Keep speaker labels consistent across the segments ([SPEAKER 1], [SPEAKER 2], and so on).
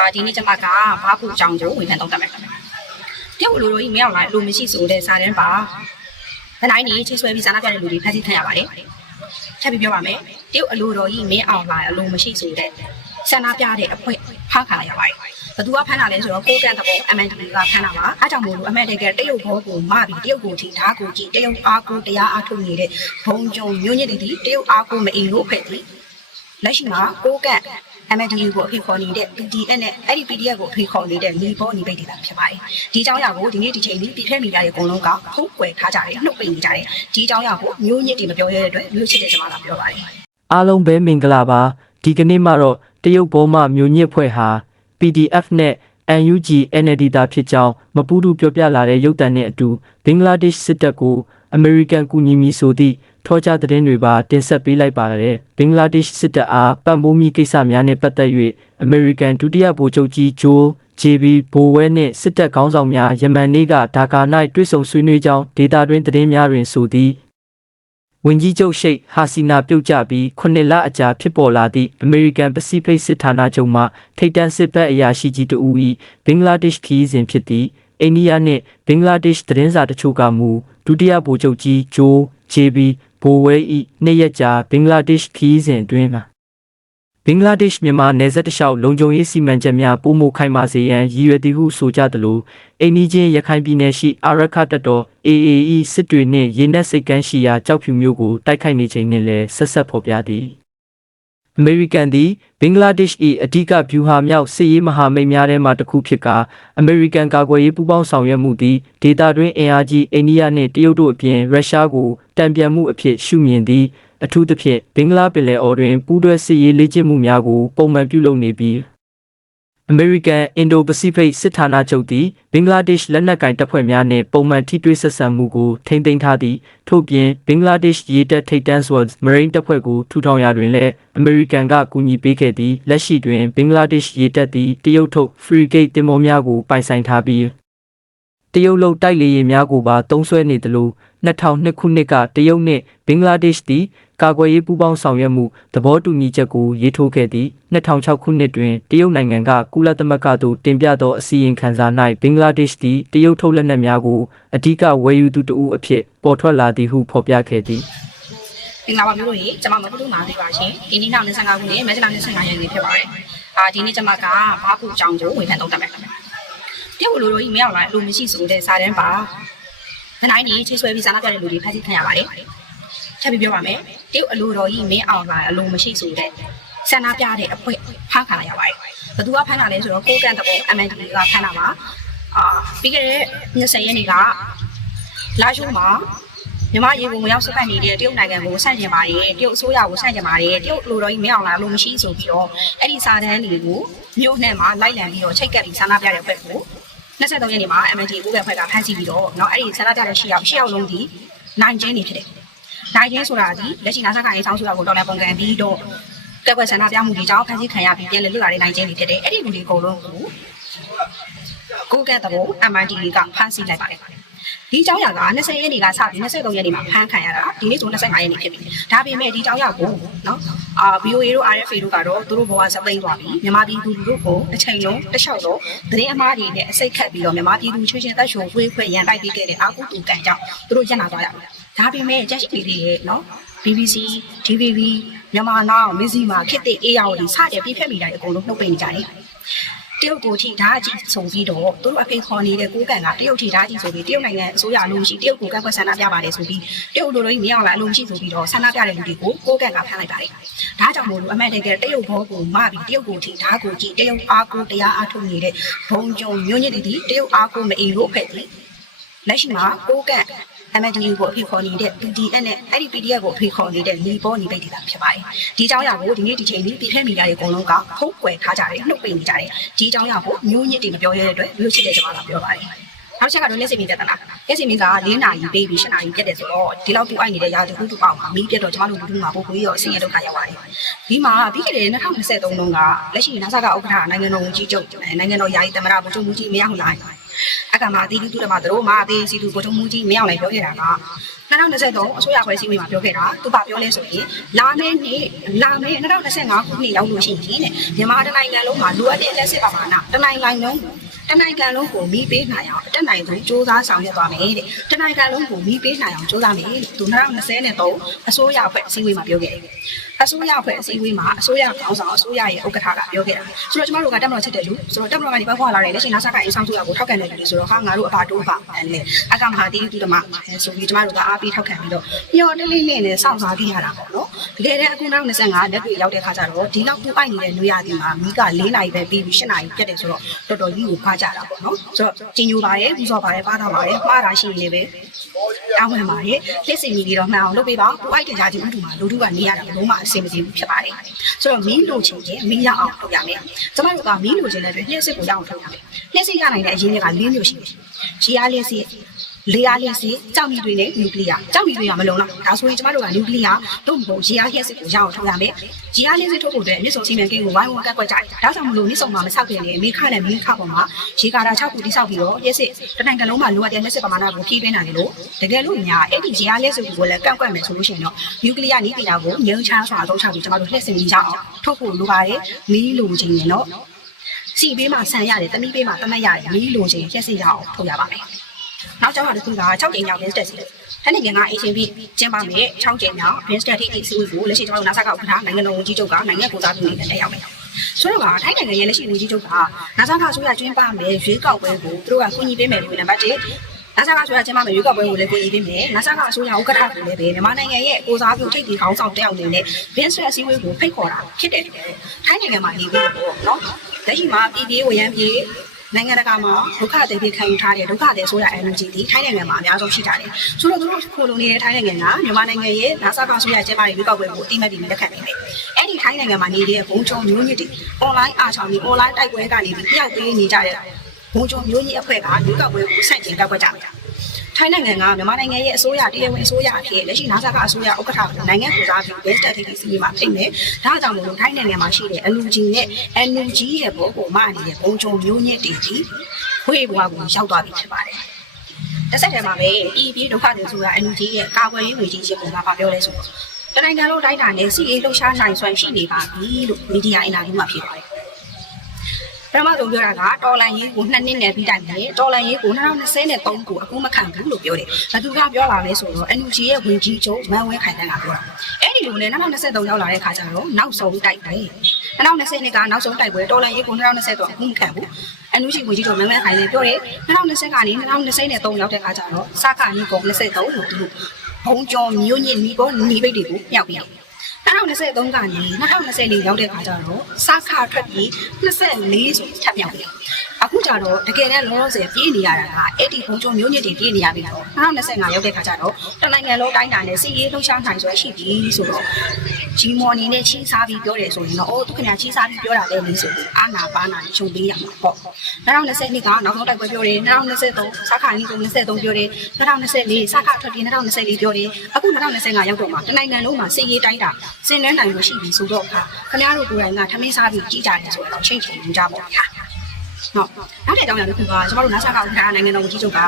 [SPEAKER 1] အာဒီနေ့ကျမကဘာခုအကြောင်းကိုဝန်ခံတော့တတ်မယ်တရုတ်လူတို့ကြီးမရောက်လာလို့မရှိဆိုတဲ့စာတန်းပါခဏိုင်းနေချိဆွဲပြီးစာနာပြတဲ့လူတွေဖမ်းဆီးခံရပါတယ်ချက်ပြီးပြောပါမယ်တရုတ်အလိုတော်ကြီးမင်းအောင်လာအလိုမရှိဆိုတဲ့ဆန္ဒပြတဲ့အဖွဲ့ဖမ်းခံရပါတယ်ဘသူကဖမ်းတာလဲဆိုတော့ကိုကန့်တဘော MND ကဖမ်းတာပါအားကြောင့်မို့လို့အမှန်တကယ်တရုတ်ဘောကိုမပြီးတရုတ်ကိုထိဓာတ်ကိုကြည့်တရုတ်အားကိုတရားအားထုတ်နေတဲ့ဘုံကြုံမျိုးညစ်တွေဒီတရုတ်အားကိုမအိမ်လို့ဖက်သည်လက်ရှိမှာကိုကန့် MNDU ကိုအဖေခေါ်နေတဲ့ PDF နဲ့အဲ့ဒီ PDF ကိုအဖေခေါ်နေတဲ့လီဘောနေပိတ်တွေဖြစ်ပါတယ်။ဒီအကြောင်းအရာကိုဒီနေ့ဒီချိန်นี้ပြည်ဖက်မီဒီယာတွေအကုန်လုံးကဖုံးကွယ်ထားကြတယ်နှုတ်ပိတ်နေကြတယ်။ဒီအကြောင်းအရာကိုမျိုးညစ်တွေမပြောရတဲ့အတွက်မျိုးချစ်တဲ့ကျွန်မလာပြောပါတယ်။
[SPEAKER 2] အားလုံးပဲမင်္ဂလာပါဒီကနေ့မှာတော့တရုတ်ဘောမှမြို့ညစ်ဖွဲ့ဟာ PDF နဲ့ NUG NLD တာဖြစ်ကြောင်းမပူးတူပြောပြလာတဲ့ရုပ်တံနဲ့အတူဘင်္ဂလားဒေ့ရှ်စစ်တပ်ကိုအမေရိကန်ကူညီမည်ဆိုသည့် ထောကြသတင်းတွေပါတင်ဆက်ပေးလိုက်ပါတယ်ဘင်္ဂလားဒေ့ရှ်စစ်တပ်အားပံ့ပိုးမိကိစ္စများနဲ့ပတ်သက်၍အမေရိကန်ဒုတိယဗိုလ်ချုပ်ကြီးဂျိုး JB ဘိုဝဲနှင့်စစ်တပ်ခေါင်းဆောင်များယမန်နေ့ကဒါကာ၌တွေ့ဆုံဆွေးနွေးကြောင်းဒေတာတွင်သတင်းများတွင်ဆိုသည်ဝင်ကြီးချုပ်ရှိတ်ဟာစီနာပြုတ်ကျပြီးခုနှစ်လအကြာဖြစ်ပေါ်လာသည့်အမေရိကန်ပစိဖိတ်စစ်ဌာနချုပ်မှထိပ်တန်းစစ်ဘက်အရာရှိကြီးတဦး၏ဘင်္ဂလားဒေ့ရှ်ခီးစဉ်ဖြစ်သည့်အိန္ဒိယနှင့်ဘင်္ဂလားဒေ့ရှ်သတင်းစာတချို့ကမူဒုတိယဗိုလ်ချုပ်ကြီးဂျိုး JB ဘိုဝဲ၏နှစ်ရက်ကြာဘင်္ဂလားဒေ့ရှ်ခီးစဉ်အတွင်းမှာဘင်္ဂလားဒေ့ရှ်မြန်မာနယ်စပ်တစ်လျှောက်လုံခြုံရေးစီမံချက်များပုံမခိုင်မာစေရန်ရည်ရွယ်သည်ဟုဆိုကြသလိုအိန္ဒိချင်းရခိုင်ပြည်နယ်ရှိအာရခတပ်တော် AAE စစ်တွေနှင့်ရေနက်စိတ်ကမ်းရှိရာကြောက်ဖြူမျိုးကိုတိုက်ခိုက်နေချိန်နှင့်လည်းဆက်ဆက်ဖော်ပြသည် အမေရိကန်သည်ဘင်္ဂလားဒေ့ရှ်၏အဓိကဗျူဟာမြောက်စစ်ရေးမဟာမိတ်များထဲမှတစ်ခုဖြစ်ကာအမေရိကန်ကာကွယ်ရေးပူးပေါင်းဆောင်ရွက်မှုသည်ဒေတာတွင်အင်အားကြီးအိန္ဒိယနှင့်တရုတ်တို့အပြင်ရုရှားကိုတံပြန်မှုအဖြစ်ရှုမြင်သည်အထူးသဖြင့်ဘင်္ဂလားပင်လယ်အော်တွင်ပူးတွဲစစ်ရေးလေ့ကျင့်မှုများကိုပုံမှန်ပြုလုပ်နေပြီး အမေရိကန်အင်ဒိုပစိဖိတ်စစ်ဌာနချုပ်သည်ဘင်္ဂလားဒေ့ရှ်လက်နက်ကင်တပ်ဖွဲ့များနှင့်ပုံမှန်ထိတွေ့ဆက်ဆံမှုကိုထိန်းသိမ်းထားသည်ထို့ပြင်ဘင်္ဂလားဒေ့ရှ်ရေတပ်ထိပ်တန်း SWAT Marine တပ်ဖွဲ့ကိုထူထောင်ရာတွင်လည်းအမေရိကန်ကကူညီပေးခဲ့သည်လက်ရှိတွင်ဘင်္ဂလားဒေ့ရှ်ရေတပ်သည်တရုတ်ထုတ် Frigate တင်မောများကိုပိုင်ဆိုင်ထားပြီးတရုတ်လုံတိုက်လေယာဉ်များကိုပါတုံးဆွဲနေသလို2002ခုနှစ်ကတရုတ်နှင့်ဘင်္ဂလားဒေ့ရှ်သည် ကာကွယ်ရေးပူးပေါင်းဆောင်ရွက်မှုသဘောတူညီချက်ကိုရေးထိုးခဲ့သည်2006ခုနှစ်တွင်တရုတ်နိုင်ငံကကုလသမဂ္ဂသို့တင်ပြသောအစည်းအဝေးခန်းစာ၌ဘင်္ဂလားဒေ့ရှ်သည်တရုတ်ထုတ်လက်နက်များကိုအဓိကဝယ်ယူသူတဦးအဖြစ်ပေါ်ထွက်လာသည်ဟုဖော်ပြခဲ့သည်
[SPEAKER 1] မင်္ဂလာပါမျိုးတို့ရေကျွန်မမတူမာသေးပါရှင်ဒီနေ့နောက်25ခုနှစ်မက်ဂျလာ25ရက်နေ့ဖြစ်ပါတယ်အာဒီနေ့ကျွန်မကဘာခုအကြောင်းကိုဝန်ခံတော့တတ်မယ်တရုတ်လူတို့ကြီးမရောက်လာလို့မရှိဆိုတဲ့စာတန်းပါခဏိုင်းနေချိဆွဲပြီးစာနာပြတဲ့လူတွေဖမ်းဆီးခံရပါတယ် ချက်ပြီးပြောပါမယ်တရုတ်အလိုတော်ကြီးမင်းအောင်လာအလိုမရှိဆိုတဲ့ဆန္ဒပြတဲ့အဖွဲ့ဖမ်းခံရပါတယ်ဘသူကဖမ်းတာလဲဆိုတော့ကိုကန့်တဘော MND ကဖမ်းတာပါအာပြီးခဲ့တဲ့20ရက်နေ့ကလာရှိုးမှာမြမရေပုံရောက်စပတ်နေတဲ့တရုတ်နိုင်ငံကိုဆန့်ကျင်ပါတယ်တရုတ်အစိုးရကိုဆန့်ကျင်ပါတယ်တရုတ်လူတော်ကြီးမင်းအောင်လာလို့မရှိဆိုပြီးတော့အဲ့ဒီစာတန်းတွေကိုမြို့နဲ့မှာလိုက်လံပြီးတော့ချိတ်ကပ်ပြီးဆန္ဒပြတဲ့အဖွဲ့ကို23ရက်နေ့မှာ MND ကိုပဲဖွဲ့ကဖမ်းဆီးပြီးတော့เนาะအဲ့ဒီဆန္ဒပြတဲ့ရှေ့ရောက်ရှေ့ရောက်လုံးဒီနိုင်ကျင်းနေဖြစ်တယ် နိုင်ခြင်းဆိုတာဒီလက်ရှိနာဆကရဲ့အကြောင်းဆိုတာကိုတော်လှန်ပုံစံပြီးတော့ကက်ကွက်ဆန္ဒပြမှုတွေကြောင့်ခန်းကြီးခံရပြီးပြန်လည်လွတ်လာတဲ့နိုင်ခြင်းတွေဖြစ်တယ်အဲ့ဒီလူတွေအကုန်လုံးကိုကိုကက်သဘော MIT ကဖမ်းဆီးလိုက်ပါတယ်ဒီကြောင်ရက20ရက်နေကစပြီး23ရက်နေမှာဖမ်းခံရတာဒီနေ့ဆို25ရက်နေဖြစ်ပြီဒါပေမဲ့ဒီကြောင်ရကိုနော်အာ BOA တို့ RFA တို့ကတော့သူတို့ဘဝစပိန်သွားပြီမြန်မာပြည်သူလူထုကိုအချိန်လုံးတခြားတော့သတင်းအမှားတွေနဲ့အစိတ်ခတ်ပြီးတော့မြန်မာပြည်သူချွေးချင်းတက်ချုံဝေးခွဲရန်တိုက်ပေးခဲ့တဲ့အာကုတူကန်ကြောင့်သူတို့ရပ်နာသွားရပြီ ဒါပေမဲ့ Judge TV ရဲ့နော် BBC DVB မြန်မာနောင်မင်းစီမှာခစ်တဲ့အေးရောင်တွေစတဲ့ပြည့်ဖြတ်မိတိုင်းအကုန်လုံးနှုတ်ပိန်ကြတယ်တရုတ်ကိုထိဓာတ်ကြီးဆိုပြီးတော့သူတို့အဖေခေါ်နေတဲ့ကိုကန်ကတရုတ်ထိဓာတ်ကြီးဆိုပြီးတရုတ်နိုင်ငံအစိုးရအလို့ရှိတရုတ်ကိုကန့်ကွက်ဆန္ဒပြပါတယ်ဆိုပြီးတရုတ်တို့လည်းမရအောင်လားအလို့ရှိဆိုပြီးတော့ဆန္ဒပြတဲ့လူတွေကိုကိုကန်ကဖမ်းလိုက်ပါတယ်။ဒါကြောင့်မို့လို့အမှန်တကယ်တရုတ်ဘောကိုမပြီးတရုတ်ကိုထိဓာတ်ကိုကြည့်တရုတ်အားကိုတရားအားထုတ်နေတဲ့ဘုံကြုံညွန့်ညစ်တီတရုတ်အားကိုမအီလို့ဖက်တယ်။ လက်ရှိမှာကိုးကန် MNDU ကိုအဖေခေါ်နေတဲ့ PDF နဲ့အဲ့ဒီ PDF ကိုအဖေခေါ်နေတဲ့လီဘောနေပိတ်တွေတာဖြစ်ပါတယ်။ဒီအကြောင်းအရာကိုဒီနေ့ဒီချိန်นี้ပြည်ဖက်မီဒီယာတွေအကုန်လုံးကဖုတ်ကွယ်ထားကြတယ်နှုတ်ပိတ်နေကြတယ်။ဒီအကြောင်းအရာကိုမျိုးညစ်တွေမပြောရတဲ့အတွက်မျိုးချစ်တဲ့ကျွန်မကပြောပါတယ်။နောက်ချက်ကတော့လက်စီမီပြဿနာ။လက်စီမီက၄နာရီပေးပြီး၈နာရီပြတ်တယ်ဆိုတော့ဒီလောက်တူအိုက်နေတဲ့ရာသီဥတုပေါက်မှာမီးပြတ်တော့ကျွန်မတို့လူထုမှာပို့ပို့ရောအဆင်းရဲဒုက္ခရောက်ပါတယ်။ဒီမှာပြီးခဲ့တဲ့2023တုန်းကလက်ရှိနာဆာကဥက္ကဋ္ဌနိုင်ငံတော်ဝန်ကြီးချုပ်နိုင်ငံတော်ယာယီသမ္မတဗိုလ်ချုပ်မှုကြီးမရဟုတ်လား။ အကမှာအသီးတူတူတမှာတို့မှာအသေးစီတူဗိုလ်ချုပ်မှုကြီးမရောက်လည်းပြောခဲ့တာက2023အစိုးရဖွဲ့စည်းရေးမှာပြောခဲ့တာသူပါပြောလဲဆိုရင်လာမယ့်နေ့လာမယ့်2025ခုနှစ်ရောက်လို့ရှိရင်တဲ့မြန်မာတိုင်းနိုင်ငံလုံးမှာလိုအပ်တဲ့လက်စစ်ပါပါနာတိုင်းနိုင်ငံလုံး တနိုင်ငံလုံးကိုမိပေးနိုင်အောင်အတက်နိုင်ဆုံးစ조사ဆောင်ရွက်သွားမယ်တဲ့တနိုင်ငံလုံးကိုမိပေးနိုင်အောင်စ조사မယ်လို့သူ2023အစိုးရအဖွဲ့အစည်းအဝေးမှာပြောခဲ့တယ်အစိုးရအဖွဲ့အစည်းအဝေးမှာအစိုးရခေါင်းဆောင်အစိုးရရဲ့ဥက္ကဋ္ဌကပြောခဲ့တာဆိုတော့ကျမတို့ကတက်မတော်ချက်တယ်လို့ဆိုတော့တက်မတော်ကနေပတ်ခွာလာတယ်လက်ရှိနာဆာကအင်းဆောင်စုရကိုထောက်ခံတယ်လို့ဆိုတော့ဟာငါတို့အပါတိုးပါအဲ့လေအကမဟာတိတုဓမ္မအဲဆိုပြီးကျမတို့ကအားပေးထောက်ခံပြီးတော့ညော်တလေးလေးနဲ့စောင့်စားကြည့်ရတာပေါ့နော်တကယ်တမ်းအခုနောက်25လက်တွေရောက်တဲ့ခါကျတော့ဒီလောက်ပူအိုက်နေတဲ့နွေရာသီမှာမိက4နာရီပဲပြီးပြီး7နာရီပြတ်တယ်ဆိုတော့တော်တော်ကြီးကိုဖား ကြတာပေါ့နော်ဆိုတော့ကြီးညိုပါတယ်ပူဇော်ပါတယ်ပါတာပါတယ်မှားတာရှိရင်လည်းတောင်းဝင်ပါတယ်လက်စီမီလေးတော့မှန်အောင်လုပ်ပေးပါပူအိုက်တဲ့ရာသီဥတုမှာလူတို့ကနေရတာလုံးဝအဆင်မပြေဘူးဖြစ်ပါတယ်ဆိုတော့မီးလိုချင်ရင်မီးရအောင်လုပ်ရမယ်ကျမတို့ကမီးလိုချင်တဲ့အတွက်လျှက်စစ်ကိုရအောင်ထုတ်ရမယ်လျှက်စစ်ရနိုင်တဲ့အရင်းတွေက၄မျိုးရှိတယ်ရေအားလျှက်စစ် လေအားလျက်စစ်ကြောက်မီတွေနဲ့နျူကလ িয়ার ကြောက်မီတွေကမလုံလောက်ဒါဆိုရင်ကျမတို့ကနျူကလ িয়ার တို့မဟုတ်ရေအားလျက်စစ်ကိုရအောင်ထုတ်ရမယ်ရေအားလျက်စစ်ထုတ်ဖို့အတွက်မြစ်စုံစီမံကိန်းကိုဝိုင်းဝန်းကတ်ကွက်ကြတယ်ဒါကြောင့်မလို့မြစ်စုံမှာမဆောက်ခင်လေမိခနဲ့မိခပေါ်မှာရေကာတာ6ခုတိဆောက်ပြီးတော့လျက်စစ်တစ်နိုင်ငံလုံးမှာလိုအပ်တဲ့လျက်စစ်ပမာဏကိုဖြည့်ပေးနိုင်တယ်လို့တကယ်လို့ညာအဲ့ဒီရေအားလျက်စစ်ကိုလည်းကန့်ကွက်မယ်ဆိုလို့ရှိရင်တော့နျူကလ িয়ার နည်းပညာကိုငြိမ်းချမ်းစွာအသုံးချပြီးကျမတို့လျက်စစ်ကြီးရအောင်ထုတ်ဖို့လိုပါတယ်မီးလိုချင်ရင်တော့စီပေးမှာဆန်ရတယ်တမီးပေးမှာတမက်ရတယ်မီးလိုချင်လျက်စစ်ရအောင်ထုတ်ရပါမယ် နောက်ကျောင်းတစ်ခုက6ကြိမ်မြောက် business စီ။ထိုင်းနိုင်ငံက AHB ကျင်းပမယ့်6ကြိမ်မြောက် business ထိပ်သီးစည်းဝေးကိုလက်ရှိကျွန်တော်တို့ NASA ကဥက္ကဋ္ဌနိုင်ငံတော်ဝန်ကြီးချုပ်ကနိုင်ငံကိုစားပြုနေတဲ့တက်ရောက်မယ်။ဆိုတော့ကထိုင်းနိုင်ငံရဲ့လက်ရှိဝန်ကြီးချုပ်က NASA ကဆိုရကျင်းပမယ့်ရွေးကောက်ပွဲကိုသူတို့ကကူညီပေးမယ်လို့နံပါတ်1 NASA ကဆိုရကျင်းပမယ့်ရွေးကောက်ပွဲကိုလည်းကူညီပေးမယ်။ NASA ကအစိုးရဥက္ကဋ္ဌကိုလည်းပဲမြန်မာနိုင်ငံရဲ့ကိုစားပြုထိပ်သီးခေါင်းဆောင်တက်ရောက်နေတဲ့ business အစည်းအဝေးကိုဖိတ်ခေါ်တာဖြစ်တယ်။ထိုင်းနိုင်ငံမှာနေပြီးတော့နော်လက်ရှိမှာပြည်ပြည်ဝရမ်းပြည် နိုင်ငံတကာမှာဒုက္ခတွေပြေခံယူထားတဲ့ဒုက္ခတွေဆိုရ energy ဒီထိုင်းနိုင်ငံမှာအများဆုံးရှိကြတယ်။ဆိုတော့သူတို့ခိုလုံနေတဲ့ထိုင်းနိုင်ငံကမြန်မာနိုင်ငံရဲ့နာဆာကဆိုရကျင်းပတဲ့ရွေးကောက်ပွဲကိုအတိမတ်ပြီးလက်ခံနေတယ်။အဲ့ဒီထိုင်းနိုင်ငံမှာနေတဲ့ဘုံချုံမျိုးညစ်တွေ online အားချောင်းပြီး online တိုက်ပွဲကနေပြီးပြောက်ပေးနေကြတဲ့ဘုံချုံမျိုးညစ်အဖွဲ့ကရွေးကောက်ပွဲကိုဆန့်ကျင်ကောက်ွက်ကြတယ်။ ထိုင်းနိုင်ငံကမြန်မာနိုင်ငံရဲ့အစိုးရတရားဝင်အစိုးရအဖြစ်လက်ရှိနာဆာကအစိုးရဥက္ကဋ္ဌကိုနိုင်ငံကိုစားပြီး best strategy စီမံဖိတ်မယ်။ဒါကြောင့်မလို့ထိုင်းနိုင်ငံမှာရှိတဲ့ NUG နဲ့ NUG ရဲ့ဘောကိုမနေတဲ့ဘုံချုံမျိုးညစ်တွေဒီဝေးဘွားကိုရောက်သွားပြီဖြစ်ပါတယ်။တစ်ဆက်တည်းမှာပဲပြည်ပြည်ဒုက္ခတွေဆိုတာ NUG ရဲ့ကာကွယ်ရေးဝန်ကြီးရှင်ကဘာပြောလဲဆိုတော့တနိုင်ငံလုံးတိုင်းတာနဲ့စီအေးလှုပ်ရှားနိုင်စွမ်းရှိနေပါပြီလို့မီဒီယာအင်တာဗျူးမှာဖြေပါတယ်။ ပထမဆုံးပြောတာကတော်လန်ရေးကိုနှစ်နှစ်နဲ့ပြီးတိုင်တယ်တော်လန်ရေးကို2023ကိုအခုမခံဘူးလို့ပြောတယ်။ဘသူကပြောလာလဲဆိုတော့ NUG ရဲ့ဝင်ကြီးချုပ်မန်ဝဲခိုင်တန်းကပြောတာ။အဲ့ဒီလိုနဲ့2023ရောက်လာတဲ့ခါကျတော့နောက်ဆုံးတိုက်တယ်။2020နှစ်ကနောက်ဆုံးတိုက်ပွဲတော်လန်ရေးကို2023အခုမခံဘူး။ NUG ဝင်ကြီးချုပ်မန်ဝဲခိုင်တန်းပြောတယ်2020ကနေ2023ရောက်တဲ့ခါကျတော့စခါနီကုန်23လို့သူတို့ဘုံကျော်မျိုးညစ်နီးပေါ်နီးပိတ်တွေကိုမြောက်ပြီး 2023ကနေ2024ရောက်တဲ့ခါကျတော့စခါထွက်ပြီး24ဆိုထပ်မြောက်ပြီ အခုကျတော့တကယ်တမ်းလောလောဆယ်ပြေးနေရတာကအဲ့ဒီဘုံချုံမျိုးညစ်တွေပြေးနေရပြီတော့2025ရောက်တဲ့ခါကျတော့တနိုင်ငံလုံးတိုင်းတာနဲ့စီရေးလှုပ်ရှားနိုင်စွာရှိပြီဆိုတော့ဂျီမော်နီနဲ့ချင်းစားပြီးပြောတယ်ဆိုရင်တော့အော်သူခင်ဗျာချင်းစားပြီးပြောတာလည်းလို့ဆိုပြီးအာနာပါနာနဲ့ချုပ်ပေးရမှာပေါ့2020နှစ်ကနောက်ဆုံးတိုက်ပွဲပြောတယ်2023စခါနီက23ပြောတယ်2024စခါထွက်ပြီး2024ပြောတယ်အခု2025ရောက်တော့မှတနိုင်ငံလုံးမှာစီရေးတိုင်းတာစင်နှန်းနိုင်လို့ရှိပြီဆိုတော့ခါခင်ဗျားတို့ကိုယ်တိုင်ကထမင်းစားပြီးကြည်ကြတယ်ဆိုတော့ချိန်ချိန်ယူကြပါဗျာ ဟုတ်နောက်တဲ့ကြောင်းရတစ်ခုကကျမတို့ NASA ကဥက္ကဋ္ဌနိုင်ငံတော်ဝန်ကြီးချုပ်က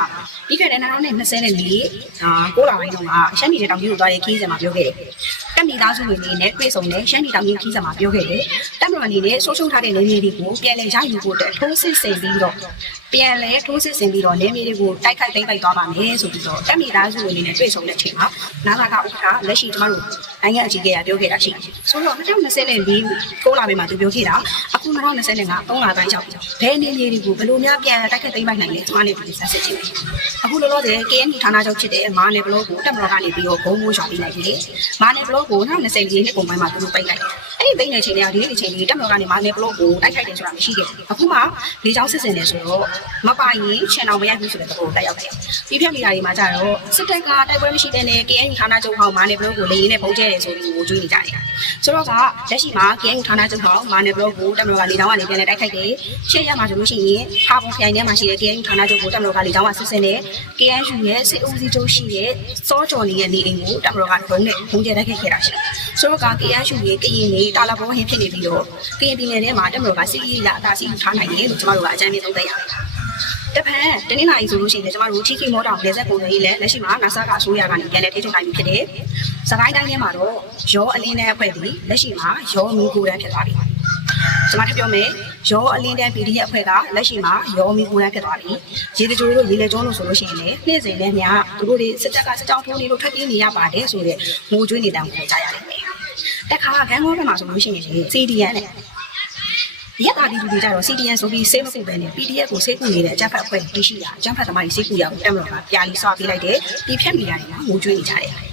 [SPEAKER 1] ပြီးခဲ့တဲ့2024အာ9လပိုင်းတုန်းကရှမ်းပြည်နယ်တောင်ကြီးကိုသွားတဲ့ခီးစဉ်မှာပြောခဲ့တယ်။တက်မိသားစုတွေအနေနဲ့တွေ့ဆုံတဲ့ရှမ်းပြည်တောင်ကြီးခီးစဉ်မှာပြောခဲ့တယ်။တက်မတော်အနေနဲ့ဆိုးရှုံးထားတဲ့နေမြေတွေကိုပြန်လည်ရယူဖို့အတွက်ထိုးစစ်ဆင်ပြီးတော့ပြန်လဲထိုးစစ်ဆင်ပြီးတော့နေမြေတွေကိုတိုက်ခိုက်သိမ်းပိုက်သွားပါမယ်ဆိုပြီးတော့တက်မိသားစုတွေအနေနဲ့တွေ့ဆုံတဲ့အချိန်မှာ NASA ကဥက္ကဋ္ဌလက်ရှိကျမတို့နိုင်ငံအကြီးအကဲကပြောခဲ့တာရှိတယ်။ဆိုတော့2024 9လပိုင်းမှာသူပြောခဲ့တာအခု2025 3လပိုင်းရောက်ပြီ။ဘယ်နေမြေတွေကိုဘယ်လိုများပြန်တိုက်ခိုက်သိမ်းပိုက်နိုင်လဲကျမနဲ့ပြည်ဆက်စစ်ချင်တယ်။အခုလောလောဆယ် KNU ဌာနချုပ်ဖြစ်တဲ့မာနယ်ဘလော့ကိုတက်မတော်ကနေပြီးတော့ဘုံမိုးရှောင်ပေးလိုက်ပြီ။မာနယ်ဘလော့ကို2020ပြည့်နှစ်ပုံပိုင်းမှာသူတို့ပိတ်လိုက်တယ်။ အဲ့ဒီပိတ်တဲ့အချိန်တွေကဒီနေ့အချိန်ကြီးတက်မတော်ကနေမာနယ်ဘလော့ကိုတိုက်ခိုက်တယ်ဆိုတာမရှိခဲ့ဘူး။အခုမှလေကြောင်းစစ်စင်နေဆိုတော့မပိုင်ရင်ချန်အောင်မရိုက်ဘူးဆိုတဲ့သဘောတက်ရောက်တယ်။ပြီးဖြတ်မိတာတွေမှာကြတော့စစ်တပ်ကတိုက်ပွဲမရှိတဲ့နဲ့ KNU ဌာနချုပ်ဟောင်းမာနယ်ဘလော့ကိုလေရင်နဲ့ပုံကျဲတယ်ဆိုပြီးကိုကြွေးနေကြတယ်။ဆိုတော့ကလက်ရှိမှာ KNU ဌာနချုပ်ဟောင်းမာနယ်ဘလော့ကိုတက်မတော်ကလေကြောင်းကနေပြန်လဲတိုက်ခိုက်တယ်။ရှေ့ရမှာဆိုလို့ရှိရင်ဟာပုံခိုင်ထဲမှာရှိတဲ့ KNU ဌာနချုပ်ကိုတက်မတော်ကလေကြောင်းကစစ်စင်တယ်။ KNU ရဲ့စစ်ဦးစီးချုပ်ရှိတဲ့စောကျော်နေရဲ့နေအိမ်ကိုတက်မတော်ကဒုံးနဲ့ဘုံကျဲတိုက်ခိုက်ခဲ့တာရှိတယ်။ဆိုတော့က KNU ရဲ့ကရင်နေတာလာဘောဟင်းဖြစ်နေပြီးတော့ကရင်ပြည်နယ်ထဲမှာတက်မတော်ကစစ်ရေးရအတားဆီးထားနိုင်တယ်လို့ကျွန်တော်တို့ကအကြမ်းမြင်သုံးသပ်ရတယ်။တပန်တနင်္လာရီဆိုလို့ရှိရင်ကျမတို့ချီကီမောတောင်လေဆက်ပုံတွေလည်းလက်ရှိမှာနာဆာကအစိုးရကနေပြန်လည်ထိထုတ်နိုင်ပြီဖြစ်တယ်။စကိုင်းတိုင်းထဲမှာတော့ရောအလင်းတဲ့အဖွဲ့ပြီးလက်ရှိမှာရောမီကိုရန်ဖြစ်သွားပြီ။ကျမထပ်ပြောမယ်ရောအလင်းတဲ့ PDF အဖွဲ့ကလက်ရှိမှာရောမီကိုရန်ဖြစ်သွားပြီ။ရေတကြိုတို့ရေလေကျောင်းလို့ဆိုလို့ရှိရင်လည်းနေ့စဉ်နဲ့ညသူတို့တွေစစ်တပ်ကစစ်ကြောင်းထိုးနေလို့ထွက်ပြေးနေရပါတယ်ဆိုတဲ့ငိုကြွေးနေတယ်ကိုကြားရလိမ့်မယ်။ တခါကဂန်ကောဘက်မှာဆိုလို့ရှိရင် CDN နဲ့ရက်သားဒီလူတွေကြတော့ CDN ဆိုပြီးစေးမကူပဲနဲ့ PDF ကိုစေးကူနေတဲ့အကြမ်းဖက်အဖွဲ့တရှိတာအကြမ်းဖက်သမားကြီးစေးကူရအောင်တက်မလို့ကပြာလီဆွပေးလိုက်တယ်ဒီဖြတ်မိတာတွေကငိုကြွေးနေကြတယ်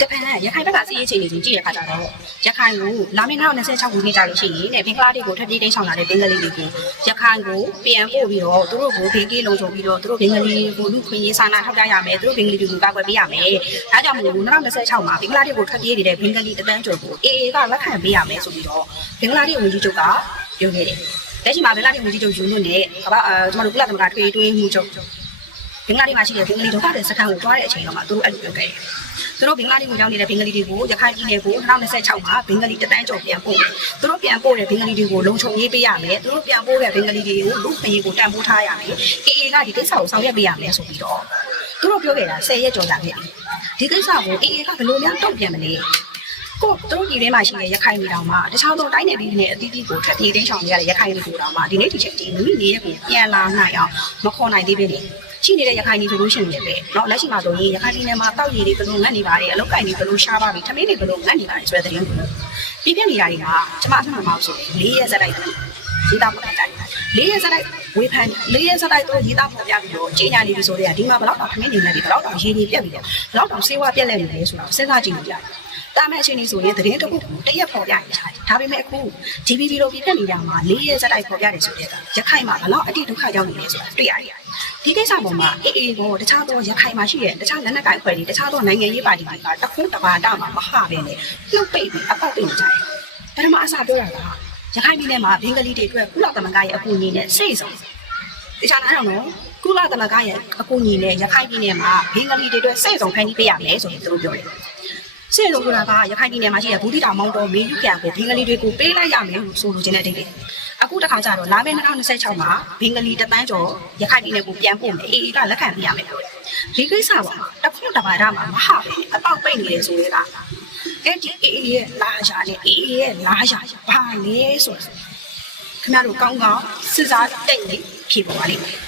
[SPEAKER 1] တပန်ရခိုင်ဘက်ကစီးရေးချိန်တွေကြည့်ရခါကြတော့ရခိုင်ကိုလာမင်းနောက်26ခုနှစ်ကြာလို့ရှိရင်တဲ့ဘင်္ဂလားဒေ့ရှ်ကိုထွက်ပြေးတိမ်းရှောင်လာတဲ့ဘင်္ဂလီတွေကိုရခိုင်ကိုပြန်ပို့ပြီးတော့သူတို့ကိုဘေးကင်းလုံခြုံပြီးတော့သူတို့ဘင်္ဂလီကိုလူခွင့်ရေးစာနာထောက်ကြရမယ်သူတို့ဘင်္ဂလီတွေကိုကာကွယ်ပေးရမယ်ဒါကြောင့်မလို့2026မှာဘင်္ဂလားဒေ့ရှ်ကိုထွက်ပြေးနေတဲ့ဘင်္ဂလီတပန်းကျော်ကို AA ကလက်ခံပေးရမယ်ဆိုပြီးတော့ဘင်္ဂလားဒေ့ရှ်ဝန်ကြီးချုပ်ကပြောခဲ့တယ်လက်ရှိမှာဘင်္ဂလားဒေ့ရှ်ဝန်ကြီးချုပ်ယူနွနဲ့ကမ္ဘာအဲကျွန်တော်တို့ကုလသမဂ္ဂထွေထွေမှုချုပ် ဘင်္ဂလားဒေ့ရှ်မှာရှိတဲ့ဘင်္ဂလီဒုက္ခတွေစခန်းကိုတွားတဲ့အချိန်တော့မှသူတို့အဲ့လိုပြောခဲ့တယ်။သူတို့ဘင်္ဂလားဒေ့ရှ်ကိုရောက်နေတဲ့ဘင်္ဂလီတွေကိုရခိုင်ပြည်နယ်ကို2026မှာဘင်္ဂလီတန်းကျော်ပြန်ပို့တယ်။သူတို့ပြန်ပို့တဲ့ဘင်္ဂလီတွေကိုလုံခြုံရေးပေးရမယ်။သူတို့ပြန်ပို့တဲ့ဘင်္ဂလီတွေကိုလူခွင့်ရေးကိုတန်ဖိုးထားရမယ်။ AA ကဒီကိစ္စကိုဆောင်ရွက်ပေးရမယ်ဆိုပြီးတော့သူတို့ပြောခဲ့တာ10ရက်ကျော်လာခဲ့ပြီ။ဒီကိစ္စကို AA ကဘယ်လိုများတုံ့ပြန်မလဲ။ကိုတို့ဒီထဲမှာရှိတဲ့ရခိုင်ပြည်တော်မှာတခြားသောတိုင်းနယ်ပြည်နယ်အသီးသီးကိုထွက်ပြေးတင်းချောင်နေရတဲ့ရခိုင်ပြည်တော်မှာဒီနေ့ဒီချက်ဒီမိမိနေရက်ကိုပြန်လာနိုင်အောင်မခေါ်နိုင်သေးပဲလေ ရှိနေတဲ့ရခိုင်ပြည်ဆိုလို့ရှိရင်လည်းပဲเนาะလက်ရှိမှာဆိုရင်ရခိုင်ပြည်နယ်မှာတောက်ရည်တွေဘလို့ငတ်နေပါတယ်အလုတ်ကိုင်းတွေဘလို့ရှားပါပြီထမင်းတွေဘလို့ငတ်နေပါတယ်ဆိုတဲ့သတင်းကိုပြပြနေတာတွေကကျမအမှန်မှမဟုတ်ဆို၄ရက်စက်လိုက်သူရေးသားပေါ်တာတိုင်း၄ရက်စက်လိုက်ဝေဖန်၄ရက်စက်လိုက်သူရေးသားပေါ်ပြပြီးတော့ကြီးညာနေပြီဆိုတဲ့ကဒီမှာဘလောက်တော့ထမင်းနေနေပြီဘလောက်တော့ရေးနေပြက်ပြီလဲဘလောက်တော့ဆေးဝါးပြက်လဲနေလဲဆိုတော့စဉ်းစားကြည့်လို့ရတယ် တာမဲ့အချိန်ကြီးဆိုရင်သတင်းတစ်ခုတရက်ပေါ်ပြနေကြတယ်ဒါပေမဲ့အခု DVB လိုပြပြနေကြမှာ၄ရက်စက်လိုက်ပေါ်ပြတယ်ဆိုတဲ့ကရခိုင်မှာဘလောက်အတိဒုက္ခရောက်နေလဲဆိုတာတွေ့ရတယ်ဒီကိစ္စပေါ်မှာအေးအေးကိုတခြားသောရခိုင်မှာရှိတဲ့တခြားလက်နက်ကိုင်အဖွဲ့တွေတခြားသောနိုင်ငံရေးပါတီတွေကတခုတပါတာမှာမဟပဲနဲ့လှုပ်ပိတ်ပြီးအပေါက်ပိတ်နေကြတယ်ပထမအစားပြောတာကရခိုင်ပြည်နယ်မှာဘင်္ဂလီတွေအတွက်ကုလသမဂ္ဂရဲ့အကူအညီနဲ့စိတ်ဆောင်တခြားနားတော့နော်ကုလသမဂ္ဂရဲ့အကူအညီနဲ့ရခိုင်ပြည်နယ်မှာဘင်္ဂလီတွေအတွက်စိတ်ဆောင်ဖန်တီးပေးရမယ်ဆိုပြီးသူတို့ပြောတယ် စေလို့ဆိုတာကရခိုင်ပြည်နယ်မှာရှိတဲ့ဘူးတိတောင်မောင်းတော်မေယူကန်ကိုဘင်္ဂလီတွေကိုပေးလိုက်ရမယ်လို့ဆိုလိုချင်တဲ့အဓိပ္ပာယ်အခုတစ်ခါကျတော့လာမယ့်2026မှာဘင်္ဂလီတပန်းကျော်ရခိုင်ပြည်နယ်ကိုပြန်ပို့မယ်အေအေကလက်ခံပြရမယ်လို့ဒီကိစ္စပါတစ်ခုတစ်ပါးတာမှာမဟာပဲအပေါက်ပိတ်နေတယ်ဆိုရဲကအဲ့ဒီအေအေရဲ့လာရှာနဲ့အေအေရဲ့လာရှာဘာလဲဆိုတော့ခင်ဗျားတို့ကောင်းကောင်းစစ်စားတိတ်နေဖြေပေါ်ပါလိမ့်မယ်